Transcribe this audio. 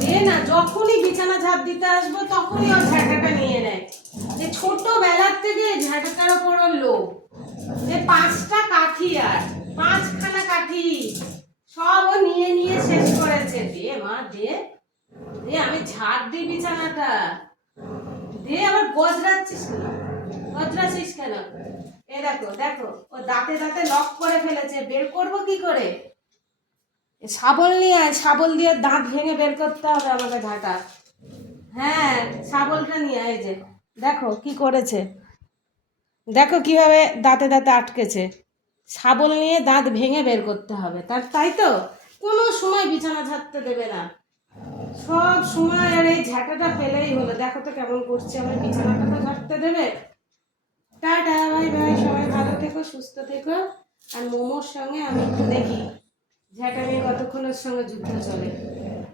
দে না, যখনই বিছানা ঝাড় দিতে আসবো তখনই ও ঝাঁটাটা নিয়ে নেয়। যে ছোটবেলার থেকে ঝাঁটাটার ওপর ওর লোভ, যে 5টা কাঠি আর 5খানা কাঠি সব ও নিয়ে নিয়ে শেষ করেছে। দে মা দে, দে আমি ঝাড় দিই বিছানাটা, দে। আবার গজরাচ্ছিস কেন, গজরাচ্ছিস কেন? এ দেখো দেখো, ও দাঁতে দাঁতে লক করে ফেলেছে, বের করবো কি করে? শাবল নিয়ে আয়, শাবল দিয়ে দাঁত ভেঙে বের করতে হবে আমাকে ঝাঁটা। হ্যাঁ, শাবলটা নিয়ে আয়। যে দেখো কি করেছে, দেখো কিভাবে দাঁতে দাঁতে আটকেছে। শাবল নিয়ে দাঁত ভেঙে বের করতে হবে তার, তাই তো? কোনো সময় বিছানা ঝাড়তে দেবে না, সব সময়। আর এই ঝাঁটাটা পেলেই হলো। দেখো তো কেমন করছে, আমার বিছানাটা তো ঝাড়তে দেবে। টাটা, বাই বাই, সবাই ভালো থেকো, সুস্থ থেকো। আর মোমোর সঙ্গে আমি একটু দেখি ঝাঁটা নিয়ে কতক্ষণ ওর সঙ্গে যুদ্ধ চলে।